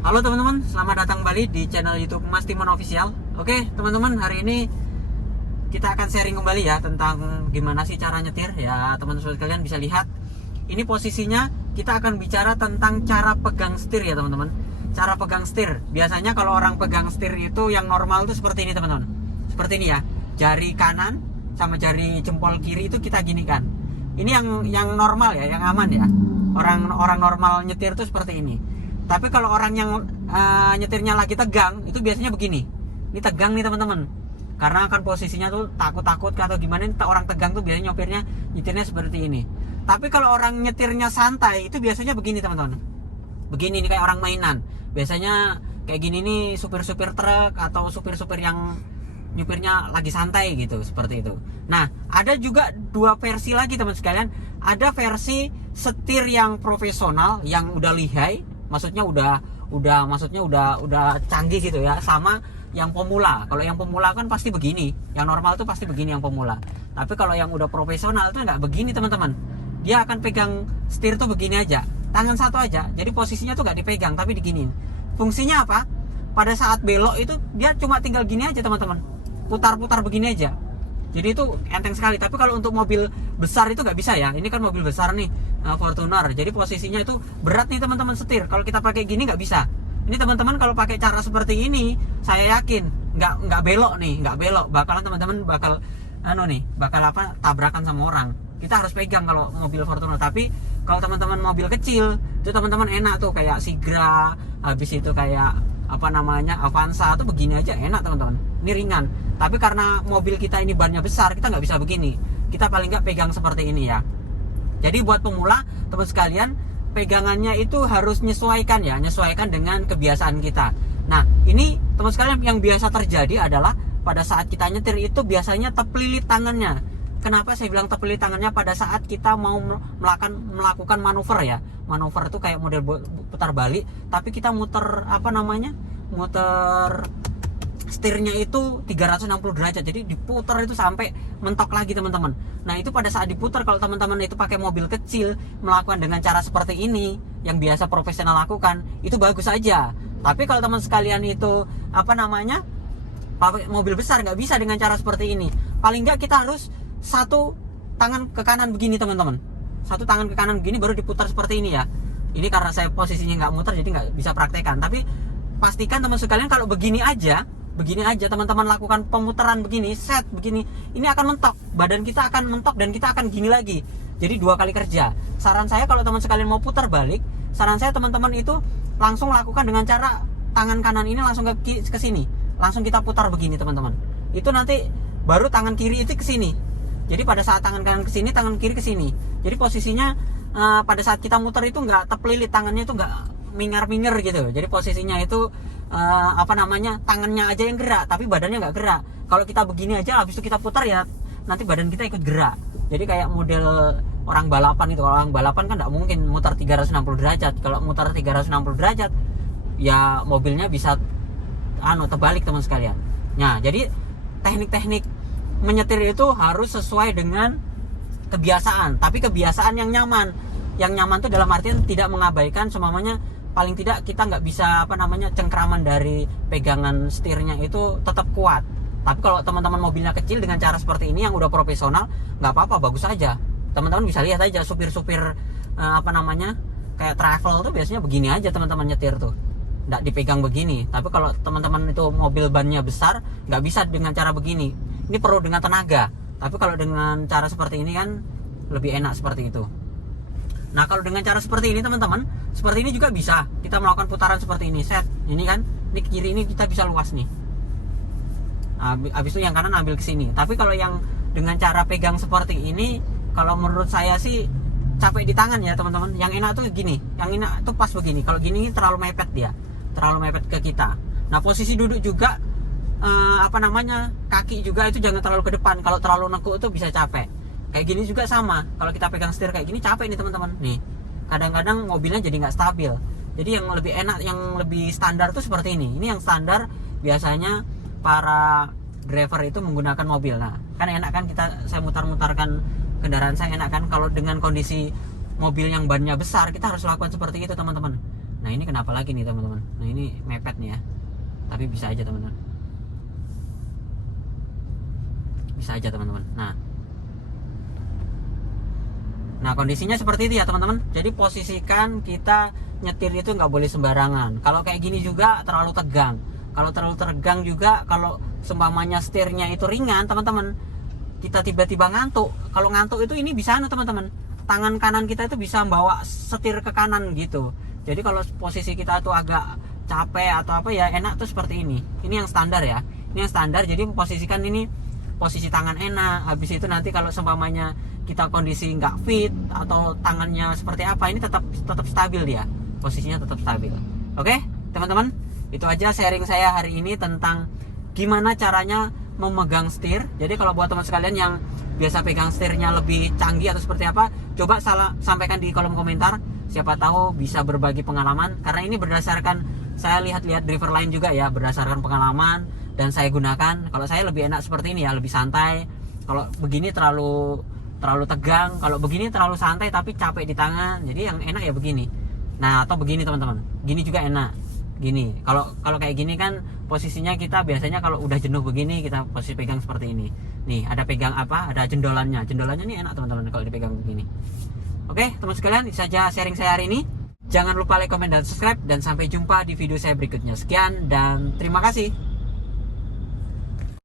Halo teman-teman, selamat datang kembali di channel YouTube Mas Timon Official. Oke teman-teman, hari ini kita akan sharing kembali ya tentang gimana sih cara nyetir. Ya teman-teman sekalian bisa lihat, ini posisinya kita akan bicara tentang cara pegang setir ya teman-teman. Cara pegang setir, biasanya kalau orang pegang setir itu yang normal itu seperti ini teman-teman. Seperti ini ya, jari kanan sama jari jempol kiri itu kita ginikan. Ini yang normal ya, yang aman ya. Orang normal nyetir itu seperti ini. Tapi kalau orang yang nyetirnya lagi tegang, itu biasanya begini. Ini tegang nih teman-teman. Karena kan posisinya tuh takut-takut atau gimana, orang tegang tuh biasanya nyetirnya seperti ini. Tapi kalau orang nyetirnya santai, itu biasanya begini teman-teman. Begini nih, kayak orang mainan. Biasanya kayak gini nih supir-supir truk atau supir-supir yang nyupirnya lagi santai gitu, seperti itu. Nah, ada juga dua versi lagi teman sekalian. Ada versi setir yang profesional, yang udah lihai, maksudnya udah canggih gitu ya, sama yang pemula. Kalau yang pemula kan pasti begini, yang normal tuh pasti begini yang pemula. Tapi kalau yang udah profesional tuh nggak begini teman-teman. Dia akan pegang setir tuh begini aja, tangan satu aja. Jadi posisinya tuh nggak dipegang tapi diginiin. Fungsinya apa? Pada saat belok itu dia cuma tinggal gini aja teman-teman, putar-putar begini aja. Jadi itu enteng sekali. Tapi kalau untuk mobil besar itu nggak bisa ya. Ini kan mobil besar nih, Fortuner. Jadi posisinya itu berat nih teman-teman setir. Kalau kita pakai gini nggak bisa. Ini teman-teman kalau pakai cara seperti ini, saya yakin nggak belok nih, nggak belok. Bakalan teman-teman bakal tabrakan sama orang. Kita harus pegang kalau mobil Fortuner. Tapi kalau teman-teman mobil kecil, itu teman-teman enak tuh kayak Sigra, habis itu kayak Avanza tuh begini aja enak teman-teman. Ini ringan. Tapi karena mobil kita ini bannya besar, kita nggak bisa begini. Kita paling nggak pegang seperti ini ya. Jadi buat pemula, teman sekalian, pegangannya itu harus nyesuaikan ya, nyesuaikan dengan kebiasaan kita. Nah, ini teman sekalian yang biasa terjadi adalah pada saat kita nyetir itu biasanya tepelilit tangannya. Kenapa saya bilang tepelilit tangannya? Pada saat kita mau melakukan manuver ya. Manuver itu kayak model putar balik, tapi kita muter setirnya itu 360 derajat. Jadi diputar itu sampai mentok lagi teman-teman. Nah, itu pada saat diputar, kalau teman-teman itu pakai mobil kecil melakukan dengan cara seperti ini yang biasa profesional lakukan, itu bagus aja. Tapi kalau teman sekalian itu pakai mobil besar, nggak bisa dengan cara seperti ini. Paling nggak kita harus satu tangan ke kanan begini teman-teman. Satu tangan ke kanan begini baru diputar seperti ini ya. Ini karena saya posisinya nggak muter jadi nggak bisa praktekkan. Tapi pastikan teman sekalian kalau begini aja teman-teman lakukan pemutaran begini, set begini, ini akan mentok, badan kita akan mentok dan kita akan gini lagi. Jadi 2 kali kerja. Saran saya kalau teman sekalian mau putar balik, saran saya teman-teman itu langsung lakukan dengan cara tangan kanan ini langsung ke sini, langsung kita putar begini teman-teman. Itu nanti baru tangan kiri itu ke sini. Jadi pada saat tangan kanan ke sini, tangan kiri ke sini. Jadi posisinya pada saat kita muter itu nggak tepelilit, tangannya itu nggak mingar-mingar gitu. Jadi posisinya itu tangannya aja yang gerak, tapi badannya nggak gerak. Kalau kita begini aja, habis itu kita putar ya, nanti badan kita ikut gerak. Jadi kayak model orang balapan itu. Kalau orang balapan kan nggak mungkin mutar 360 derajat. Kalau mutar 360 derajat, ya mobilnya bisa terbalik teman sekalian. Nah, jadi teknik-teknik menyetir itu harus sesuai dengan kebiasaan. Tapi kebiasaan yang nyaman. Yang nyaman itu dalam artian tidak mengabaikan semuanya. Paling tidak kita nggak bisa cengkraman dari pegangan setirnya itu tetap kuat. Tapi kalau teman-teman mobilnya kecil dengan cara seperti ini yang udah profesional, nggak apa-apa, bagus aja. Teman-teman bisa lihat aja supir-supir kayak travel tuh biasanya begini aja teman-teman nyetir tuh, nggak dipegang begini. Tapi kalau teman-teman itu mobil bannya besar, nggak bisa dengan cara begini. Ini perlu dengan tenaga. Tapi kalau dengan cara seperti ini kan lebih enak seperti itu. Nah, kalau dengan cara seperti ini teman-teman, seperti ini juga bisa kita melakukan putaran seperti ini. Set, ini kan, ini kiri ini kita bisa luas nih. Habis itu yang kanan ambil ke sini. Tapi kalau yang dengan cara pegang seperti ini, kalau menurut saya sih capek di tangan ya teman-teman. Yang enak tuh gini, yang enak tuh pas begini. Kalau gini terlalu mepet dia, terlalu mepet ke kita. Nah, posisi duduk juga kaki juga itu jangan terlalu ke depan. Kalau terlalu nekuk itu bisa capek. Kayak gini juga sama, kalau kita pegang setir kayak gini capek nih teman-teman. Nih, kadang-kadang mobilnya jadi nggak stabil. Jadi yang lebih enak, yang lebih standar tuh seperti ini. Ini yang standar biasanya para driver itu menggunakan mobil. Nah, kan enak kan saya mutar-mutarkan kendaraan saya, enak kan. Kalau dengan kondisi mobil yang bannya besar, kita harus lakukan seperti itu teman-teman. Nah ini kenapa lagi nih teman-teman? Nah ini mepet nih ya, tapi bisa aja teman-teman, bisa aja teman-teman. Nah kondisinya seperti itu ya teman-teman. Jadi posisikan kita nyetir itu nggak boleh sembarangan. Kalau kayak gini juga terlalu tegang. Kalau terlalu tegang juga, kalau seumpamanya setirnya itu ringan teman-teman, kita tiba-tiba ngantuk. Kalau ngantuk itu ini bisa teman-teman, tangan kanan kita itu bisa membawa setir ke kanan gitu. Jadi kalau posisi kita tuh agak capek atau apa ya, enak tuh seperti ini. Ini yang standar ya. Ini yang standar. Jadi posisikan ini, posisi tangan enak. Habis itu nanti kalau seumpamanya kita kondisi nggak fit atau tangannya seperti apa, ini tetap stabil dia. Posisinya tetap stabil. Oke, teman-teman, itu aja sharing saya hari ini tentang gimana caranya memegang setir. Jadi kalau buat teman sekalian yang biasa pegang setirnya lebih canggih atau seperti apa, coba sampaikan di kolom komentar. Siapa tahu bisa berbagi pengalaman, karena ini berdasarkan saya lihat-lihat driver lain juga ya, berdasarkan pengalaman dan saya gunakan. Kalau saya lebih enak seperti ini ya, lebih santai. Kalau begini terlalu tegang, kalau begini terlalu santai tapi capek di tangan. Jadi yang enak ya begini. Nah, atau begini teman-teman, gini juga enak. Gini, kalau kayak gini kan posisinya kita biasanya kalau udah jenuh begini, kita posisi pegang seperti ini. Nih ada pegang apa, ada jendolannya ini enak teman-teman kalau dipegang begini. Oke teman sekalian, itu saja sharing saya hari ini. Jangan lupa like, comment, dan subscribe, dan sampai jumpa di video saya berikutnya. Sekian dan terima kasih.